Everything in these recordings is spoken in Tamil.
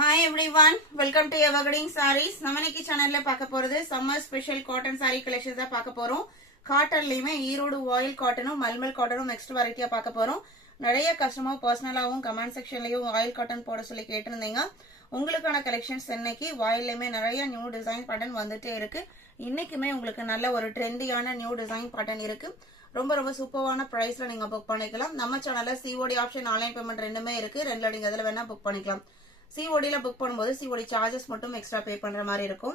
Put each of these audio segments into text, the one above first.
Hi everyone, welcome to Evergreen Sarees. நம்ம இன்னைக்கு சேனல்ல பார்க்க போறது summer special cotton saree collections தான் பார்க்க போறோம். காட்டன்லயுமே ஈரோடு வாயில் காட்டனும் மல்மல் காட்டனும் நெக்ஸ்ட் வெரைட்டியா பார்க்க போறோம். நிறைய கஸ்டமர் பர்சனலாவும் கமெண்ட் செக்ஷன்லயும் வாயில் காட்டன் போட சொல்லி கேட்டிருந்தீங்க. உங்களுக்கான கலெக்ஷன்ஸ் இன்னைக்கு வாயிலயுமே நிறைய நியூ டிசைன் பேட்டர்ன் வந்துட்டே இருக்கு. இன்னைக்குமே உங்களுக்கு நல்ல ஒரு ட்ரெண்டியான நியூ டிசைன் பேட்டர்ன் இருக்கு. ரொம்ப சூப்பரான பிரைஸ்ல நீங்க புக் பண்ணிக்கலாம். நம்ம சேனல்ல COD ஆப்ஷன் ஆன்லைன் பேமெண்ட் ரெண்டுமே இருக்கு. ரெண்டுல நீங்க அதுல வேணா புக் பண்ணிக்கலாம். COD புக் பண்ணும்போது COD சார்ஜஸ் மட்டும் எக்ஸ்ட்ரா பே பண்ற மாதிரி இருக்கும்.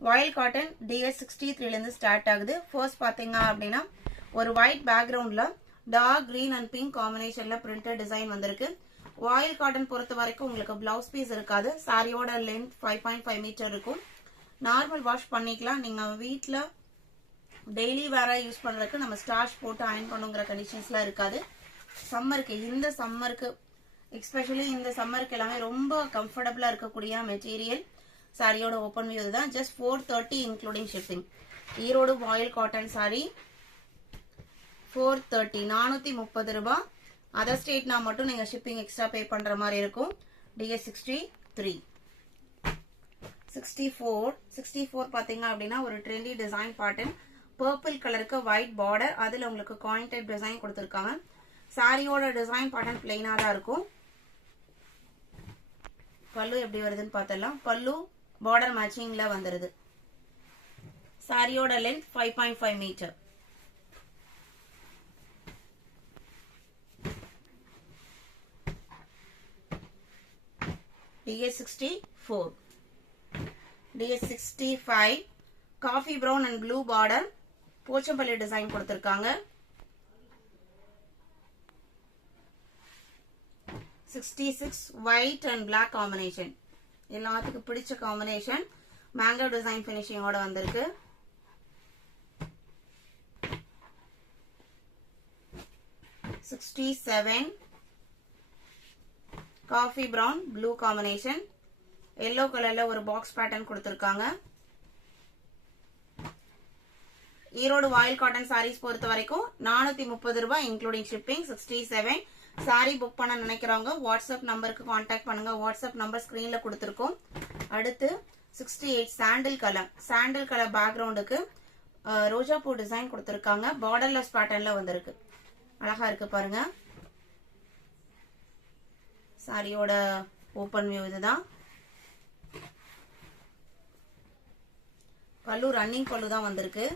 வாயில் காட்டன் DS63 இருந்து ஸ்டார்ட் ஆகுது. ஃபர்ஸ்ட் பாத்தீங்க அப்படின்னா ஒரு ஒயிட் பேக்ரவுண்ட்ல டார்க் கிரீன் அண்ட் பிங்க் காம்பினேஷன்ல பிரிண்டட் டிசைன் வந்திருக்கு. வாயில் காட்டன் பொறுத்த வரைக்கும் உங்களுக்கு பிளவுஸ் பீஸ் இருக்காது. சாரியோட லென்த் 5.5 மீட்டர் இருக்கும். நார்மல் வாஷ் பண்ணிக்கலாம். நீங்க வீட்ல டெய்லி வேற யூஸ் பண்றதுக்கு நம்ம ஸ்டார்ச் போட்டு அயன் பண்ணுங்கிற கண்டிஷன்ஸ்லாம் இருக்காது. சம்மருக்கு இந்த சம்மருக்கு எஸ்பெஷலி இந்த சம்மருக்கு எல்லாமே ரொம்ப கம்ஃபர்டபுளா இருக்கக்கூடிய மெட்டீரியல். சாரியோட ஓப்பன் வியூ தான். Just 430 including shipping. Erode voile cotton sorry 430 430 ரூபாய். அதர் ஸ்டேட்னா மட்டும் நீங்க ஷிப்பிங் எக்ஸ்ட்ரா பே பண்ற மாதிரி இருக்கும். DS63 64 பாத்தீங்க அப்படின்னா ஒரு ட்ரெண்டி டிசைன் பேட்டர்ன். பர்பிள் கலருக்கு ஒயிட் பார்டர், அதுல உங்களுக்கு காயின் டைப் டிசைன் கொடுத்திருக்காங்க. சாரியோட டிசைன் பேட்டர்ன் பிளைனா தான் இருக்கும். பல்லு எப்படி வருதுன்னு பார்த்தலாம். பல்லு பார்டர் மேட்சிங்ல வந்துருது. சாரியோட length 5.5 metre. DS65 coffee brown and blue border, Pochampally design கொடுத்திருக்காங்க. 66 white and black combination. எல்லாத்துக்கும் பிடிச்ச காம்பினேஷன். மேங்கோ டிசைன் பினிஷிங்கோட வந்திருக்கு. Coffee brown blue combination. Yellow கலர்ல ஒரு பாக்ஸ் பேட்டர்ன் கொடுத்திருக்காங்க. ஈரோடு வாயில் காட்டன் சாரீஸ் பொறுத்த வரைக்கும் 430 ரூபாய் இன்க்ளூடிங் ஷிப்பிங். 67 சாரி புக் பண்ண நினைக்கிறவங்க வாட்ஸ்அப் நம்பருக்கு கான்டாக்ட் பண்ணுங்க. வாட்ஸ்அப் நம்பர் ஸ்கிரீன்ல கொடுத்திருக்கோம். அடுத்து 68 சாண்டில் கலர் பேக்ரவுண்டுக்கு ரோஜா பூ டிசைன் கொடுத்திருக்காங்க. பார்டர்லெஸ் பேட்டர்ன்ல வந்திருக்கு. அழகா இருக்கு பாருங்க. சாரியோட ஓபன் வியூ இதுதான். பல்லு ரன்னிங் பல்லு தான் வந்திருக்கு.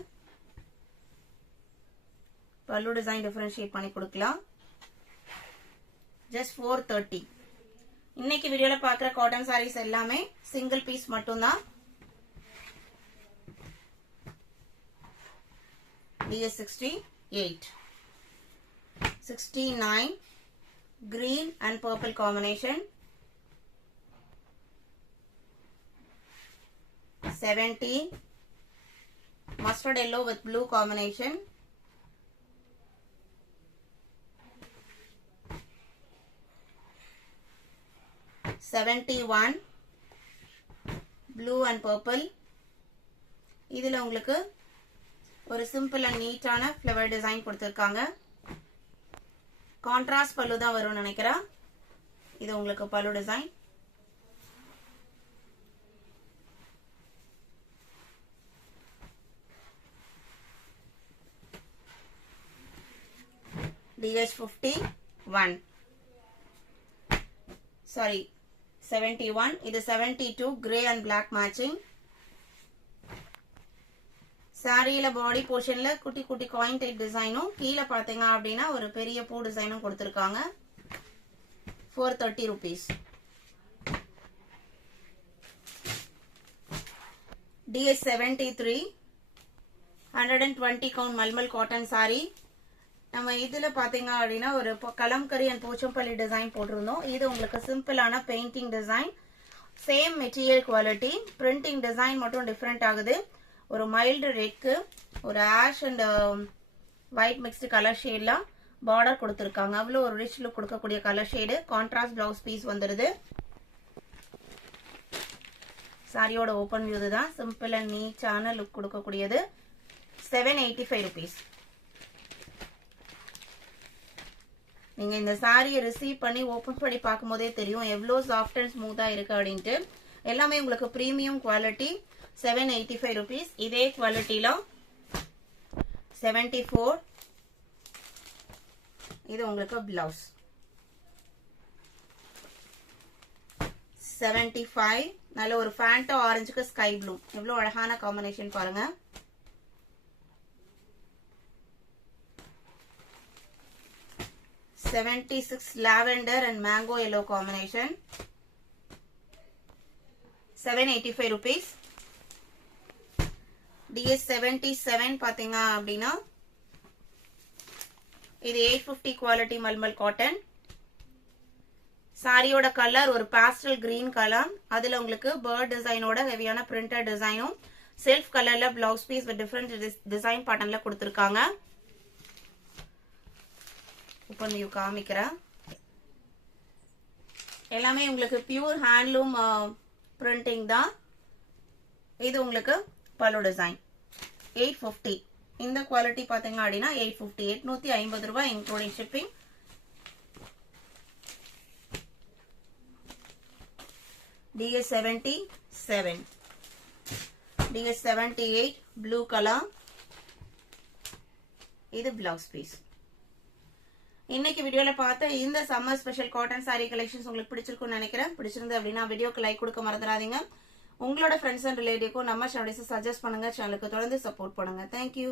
பல்லு டிசைன் டிஃபரன்ஷியேட் பண்ணி கொடுக்கலாம். ஜஸ்ட் 430. இன்னைக்கு வீடியோல பாக்குற காட்டன் சாரீஸ் எல்லாமே சிங்கிள் பீஸ் மட்டும்தான். DS68 69 green and purple combination. 70 mustard yellow with blue combination. 71 blue and purple. இதுல உங்களுக்கு ஒரு சிம்பிள் அண்ட் நீட்டான ஃப்ளவர் டிசைன் கொடுத்திருக்காங்க. கான்ட்ராஸ்ட் பல்லு தான் வரும்னு நினைக்கிறேன். இது உங்களுக்கு பல்லு டிசைன். DS51 sorry 71. இது 72 கிரே அண்ட் பிளாக் மேட்சிங். சாரியில பாடி போர்ஷன்ல குட்டி காயின் டைப் டிசைனும், கீழே பாத்தீங்க அப்படின்னா ஒரு பெரிய பூ டிசைனும் கொடுத்திருக்காங்க. 430 rupees. DS73 120 count mulmul cotton sorry. நம்ம இதுல பாத்தீங்க அப்படின்னா ஒரு கலம்கரி அண்ட் போச்சம்பள்ளி டிசைன் போட்டிருந்தோம். இது உங்களுக்கு சிம்பிளான painting design. Same material quality. Printing design மட்டும் டிஃபரெண்ட் ஆகுது. ஒரு மைல்டு ரெட்க்கு ஒரு ash and white mixed colour ஷேட்ல பார்டர் கொடுத்திருக்காங்க. அவ்வளவு ஒரு ரிச் லுக் கொடுக்கக்கூடிய colour shade. Contrast blouse piece வந்துருது. சாரியோட ஓபன் வியூ தான். சிம்பிள் அண்ட் நீட்டான லுக் கொடுக்கக்கூடியது. 785 rupees. நீங்க இந்த சாரியை ரிசீவ் பண்ணி ஓபன் பண்ணி பார்க்கும்போதே தெரியும் எவ்வளவு சாஃப்ட் அண்ட் ஸ்மூத்தா இருக்கு அப்படின்ட்டு. எல்லாமே உங்களுக்கு பிரீமியம் குவாலிட்டி. 785 rupees. இதே குவாலிட்டில 74. இது உங்களுக்கு பிளவுஸ் 75. நல்ல ஒரு ஃபேண்டா ஆரஞ்சுக்கு ஸ்கை ப்ளூ, எவ்வளவு அழகான காம்பினேஷன் பாருங்க. $76 lavender and mango yellow combination. 785 rupees. DS 77 பாத்தீங்க அப்படின்னா இது 850 குவாலிட்டி மல்மல் காட்டன். சாரியோட கலர் ஒரு பாஸ்டல் கிரீன் கலர். அதுல உங்களுக்கு பேர்ட் டிசைனோட ஹெவியான பிரிண்டட் டிசைனும் செல்ஃப் கலர்ல blouse piece with different design பேட்டர்ன்ல கொடுத்திருக்காங்க. இப்போ நீ காமிக்கிறேன். எல்லாமே உங்களுக்கு பியூர் ஹேண்ட்லூம் பிரிண்டிங் தான். இது உங்களுக்கு பல்லு டிசைன் 850. இந்த குவாலிட்டி பாத்தீங்க அப்படின்னா 850, 850 ரூபாய் including shipping. DS 77, DS 78 blue colour. இது பிளவுஸ் பீஸ். இன்னைக்கு வீடியோல பார்த்த இந்த summer special cotton sorry collections உங்களுக்கு பிடிச்சிருக்கும்னு நினைக்கிறேன். பிடிச்சிருந்து அப்படின்னா வீடியோக்கு லைக் கொடுக்க மறந்துடாதீங்க. உங்களோட ஃப்ரெண்ட்ஸ் அண்ட் ரிலேட்டிவ்க்கும் நம்ம சேனலை சஜஸ்ட் பண்ணுங்க. சேனலுக்கு தொடர்ந்து சப்போர்ட் பண்ணுங்க. தேங்க்யூ.